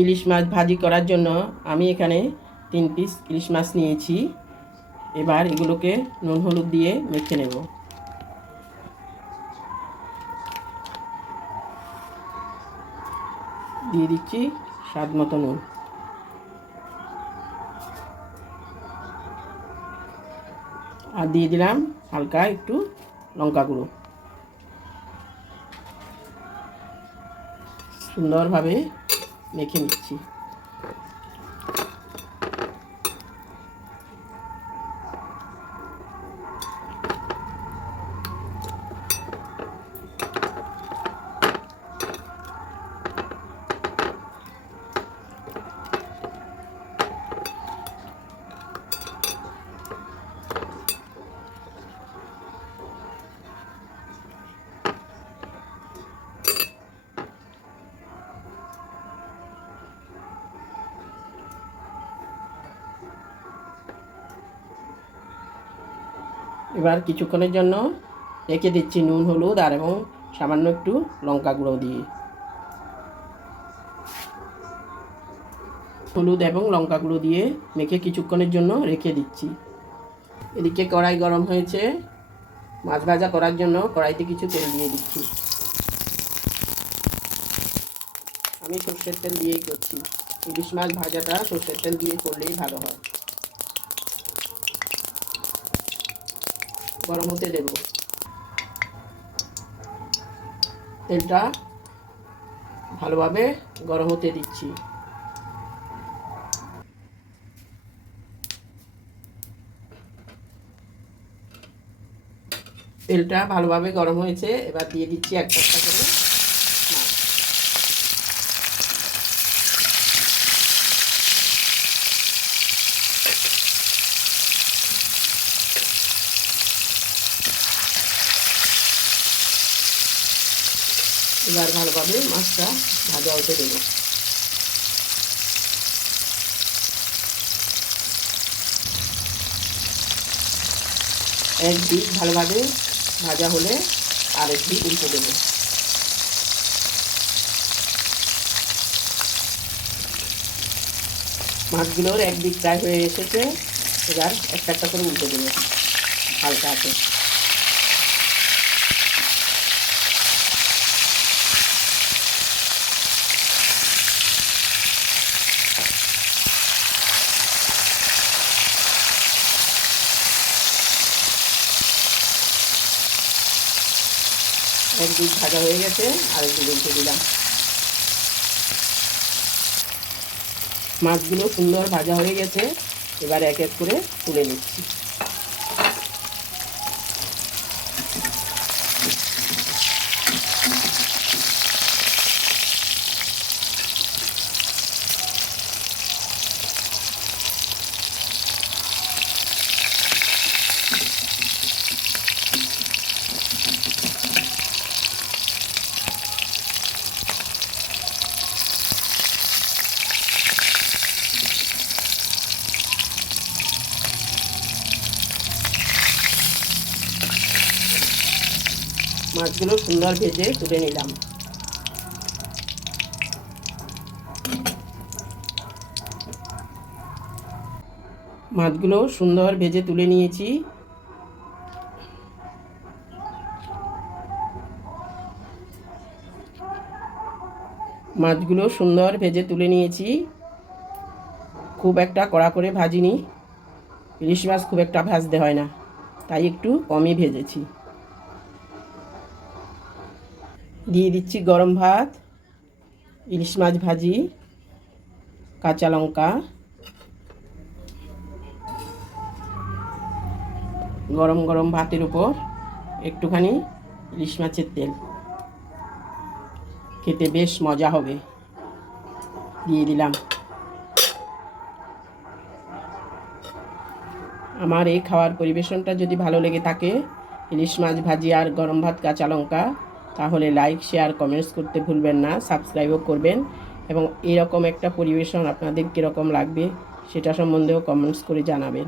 ইলিশ মাছ ভাজি করার জন্য আমি এখানে তিন পিস ইলিশ মাছ নিয়েছি। এবার এগুলোকে নুন হলুদ দিয়ে মেখে নেব। দিয়ে দিচ্ছি স্বাদ মতো নুন। আর দিয়ে দিলাম হালকা একটু লঙ্কা গুঁড়ো। সুন্দরভাবে মেখে নিচ্ছি। এবার কিছুক্ষণের জন্য রেখে দিচ্ছি নুন, হলুদ আর এবং সামান্য একটু লঙ্কা গুঁড়ো দিয়ে। হলুদ এবং লঙ্কা গুঁড়ো দিয়ে মেখে কিছুক্ষণের জন্য রেখে দিচ্ছি। এদিকে কড়াই গরম হয়েছে। মাছ ভাজা করার জন্য কড়াইতে কিছু তেল দিয়ে দিচ্ছি। আমি সর্ষের তেল দিয়েই করছি। ইলিশ মাছ ভাজাটা সর্ষের তেল দিয়ে করলেই ভালো হয়। গরম হতে দেব। তেলটা ভালোভাবে গরম হতে দিচ্ছি। তেলটা ভালোভাবে গরম হয়েছে, এবার দিয়ে দিচ্ছি একটা একটা করে মাছ এবার ভালোভাবে মাছটা ভাজা হতে দেবো। এক দিক ভালোভাবে ভাজা হলে আরেক দিক উল্টে দেবো। মাছগুলোর একদিক প্রায় হয়ে এসেছে, এবার একটা একটা করে উল্টে দেবো, হালকা হাতে। একদিক ভাজা হয়ে গেছে, আর একটু উল্টে দিলাম। মাছগুলো সুন্দর ভাজা হয়ে গেছে, এবার এক এক করে তুলে নিচ্ছি। মাছগুলো সুন্দর ভেজে তুলে নিলাম। মাছগুলো সুন্দর ভেজে তুলে নিয়েছি। মাছগুলো সুন্দর ভেজে তুলে নিয়েছি। খুব একটা কড়া করে ভাজিনি। ইলিশ মাছ খুব একটা ভাজতে হয় না, তাই একটু কমই ভেজেছি। দিয়ে দিচ্ছি গরম ভাত, ইলিশ মাছ ভাজি, কাঁচা লঙ্কা, গরম গরম ভাতের উপর একটুখানি ইলিশ মাছের তেল। খেতে বেশ মজা হবে, দিয়ে দিলাম। আমার এই খাওয়ার পরিবেশনটা যদি ভালো লেগে থাকে, ইলিশ মাছ ভাজি আর গরম ভাত, কাঁচা লঙ্কা তাহলে লাইক শেয়ার কমেন্টস করতে ভুলবেন না সাবস্ক্রাইবও করবেন এবং এরকম একটা পরিবেশন আপনাদের কীরকম লাগবে সেটা সম্বন্ধেও কমেন্টস করে জানাবেন।